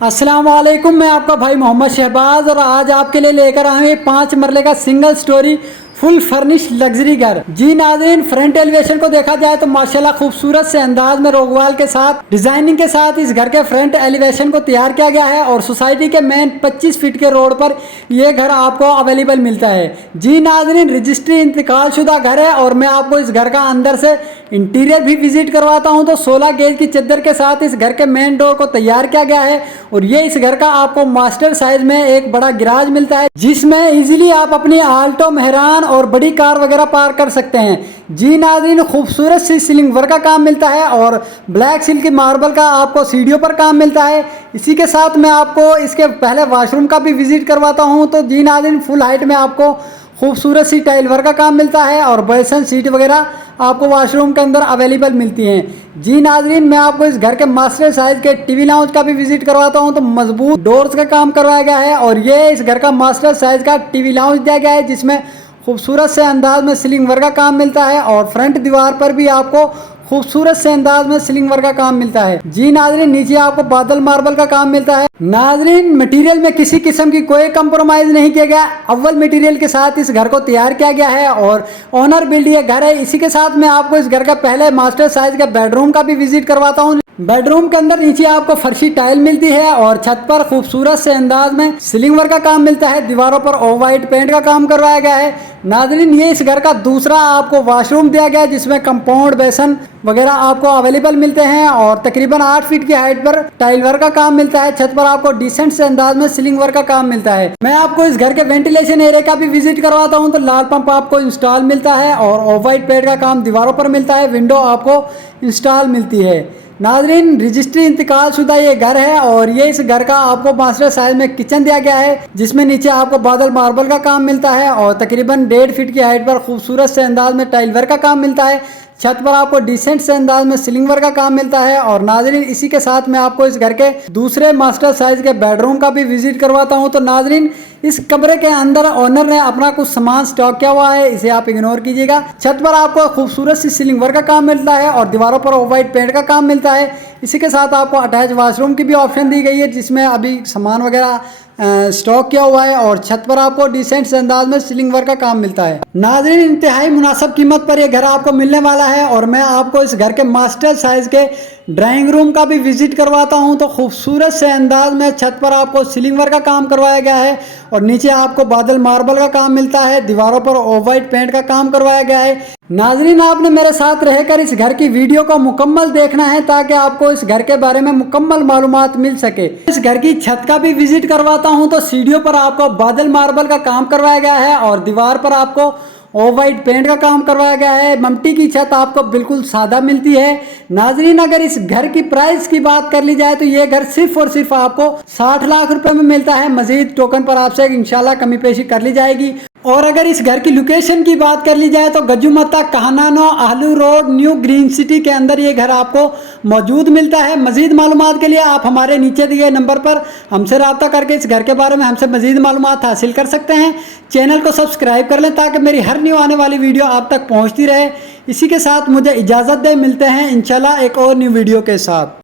अस्सलाम वालेकुम। मैं आपका भाई मोहम्मद शहबाज और आज आपके लिए लेकर आए हैं 5 मरले का single storey full furnish luxury घर। जी नाज़रीन, फ्रंट एलिवेशन को देखा जाए तो माशाल्लाह खूबसूरत से अंदाज में रोगवाल के साथ डिजाइनिंग के साथ इस घर के फ्रंट एलिवेशन को तैयार किया गया है और सोसाइटी के मेन 25 फीट के रोड पर यह घर आपको अवेलेबल मिलता है। जी नाज़रीन, रजिस्ट्री इंतकाल शुदा घर है और मैं आपको इस घर का अंदर से इंटीरियर भी विजिट करवाता हूं। तो 16 गेज की चद्दर के साथ इस घर के मेन डोर को तैयार किया गया है और ये इस घर का आपको मास्टर साइज में एक बड़ा गिराज मिलता है जिसमें इजीली आप अपनी आल्टो, मेहरान और बड़ी कार वगैरह पार्क कर सकते हैं। जी नाज़रीन, खूबसूरत सी सीलिंग वर्क का काम मिलता है और ब्लैक सिल्क मार्बल का आपको सीढ़ियों पर काम मिलता है। इसी के साथ मैं आपको इसके पहले वॉशरूम का भी विजिट करवाता हूं। तो जी नाज़रीन, फुल हाइट में आपको खूबसूरत सी टाइल वर्क का काम मिलता है और बेसन सीट वगैरह आपको वॉशरूम के अंदर अवेलेबल मिलती हैं। जी नाज़रीन, मैं आपको इस घर के मास्टर साइज के टीवी लाउंज का भी विजिट करवाता हूं। तो मजबूत डोर्स का काम करवाया गया है और ये इस घर का मास्टर साइज का टीवी लाउंज दिया गया है जिसमें खूबसूरत से अंदाज में सीलिंग वर्क का काम मिलता है और फ्रंट दीवार पर भी आपको खूबसूरत से अंदाज में सीलिंग वर्क का काम मिलता है। जी नाज़रीन, नीचे आपको बादल मार्बल का काम मिलता है। नाज़रीन, मटेरियल में किसी किस्म की कोई कंप्रोमाइज नहीं किया गया, अव्वल मटेरियल के साथ इस घर को तैयार किया गया है और ओनर बिल्ड ये घर है। इसी के साथ मैं आपको इस घर का पहले मास्टर साइज का बेडरूम का भी विजिट करवाता हूँ। बेडरूम के अंदर नीचे आपको फर्शी टाइल मिलती है और छत पर खूबसूरत से अंदाज में सीलिंग वर्क का काम मिलता है। दीवारों पर ऑफ वाइट पेंट का काम करवाया गया है। नाज़रीन, ये इस घर का दूसरा आपको वॉशरूम दिया गया है जिसमें कंपाउंड बेसन वगैरह आपको अवेलेबल मिलते हैं और तकरीबन 8 फीट की हाइट पर टाइल वर्क का काम मिलता है। छत पर आपको डिसेंट से अंदाज में सीलिंग वर्क का काम मिलता है। मैं आपको इस घर के वेंटिलेशन एरिया का भी विजिट करवाता हूं। तो लाल पंप आपको इंस्टॉल मिलता है और ऑफ वाइट पेंट का काम दीवारों पर मिलता है। विंडो आपको इंस्टॉल मिलती है। नाज़रीन, रजिस्ट्री इंतकाल शुदा ये घर है और ये इस घर का आपको मास्टर साइज में किचन दिया गया है जिसमें नीचे आपको बादल मार्बल का काम मिलता है और तकरीबन 1.5 फीट की हाइट पर खूबसूरत से अंदाज में टाइल वर्क का काम मिलता है। छत पर आपको डिसेंट से अंदाज में सीलिंग वर्क का काम मिलता है और नाज़रीन, इसी के साथ मैं आपको इस घर के दूसरे मास्टर साइज के बेडरूम का भी विजिट करवाता हूं। तो नाज़रीन, इस कमरे के अंदर ओनर ने अपना कुछ सामान स्टॉक किया हुआ है, इसे आप इग्नोर कीजिएगा। छत पर आपको खूबसूरत सी सीलिंग वर्क का काम मिलता है और दीवारों पर ऑफ वाइट पेंट का काम मिलता है। इसी के साथ आपको अटैच वॉशरूम की भी ऑप्शन दी गई है जिसमें अभी सामान वगैरह स्टॉक किया हुआ है और छत पर आपको डिसेंट से अंदाज में सीलिंग वर्क का काम मिलता है। नाज़रीन, इंतहाई मुनासिब कीमत पर यह घर आपको मिलने वाला है और मैं आपको इस घर के मास्टर साइज के ड्राइंग रूम का भी विजिट करवाता हूं। तो खूबसूरत से अंदाज में छत पर आपको सीलिंग वर्क का काम करवाया गया है और नीचे आपको बादल मार्बल का काम मिलता है। दीवारों पर ऑफ वाइट पेंट का काम करवाया गया है। नाज़रीन, आपने मेरे साथ रहकर इस घर की वीडियो को मुकम्मल देखना है ताकि आपको इस घर के बारे में मुकम्मल मालूमात मिल सके। इस घर की छत का भी विजिट करवाता हूं। तो सीढ़ियों पर आपको बादल मार्बल का काम करवाया गया है और दीवार पर आपको ऑफ वाइट पेंट का काम करवाया गया है। ममटी की छत आपको बिल्कुल सादा मिलती है। नाज़रीन, अगर इस घर की प्राइस की बात कर ली जाए तो ये घर सिर्फ और सिर्फ आपको 60 लाख रुपए में मिलता है। मजीद टोकन पर आपसे इंशाल्लाह कमी पेशी कर ली जाएगी। और अगर इस घर की लोकेशन की बात कर ली जाए तो गजुमत्ता, कहनानो, आहलू रोड, न्यू ग्रीन सिटी के अंदर ये घर आपको मौजूद मिलता है। मजीद मालूमात के लिए आप हमारे नीचे दिए नंबर पर हमसे रब्ता करके इस घर के बारे में हमसे मजीद मालूमात हासिल कर सकते हैं। चैनल को सब्सक्राइब कर लें ताकि मेरी हर न्यू आने वाली वीडियो आप तक पहुँचती रहे। इसी के साथ मुझे इजाज़त दें, मिलते हैं इंशाल्लाह एक और न्यू वीडियो के साथ।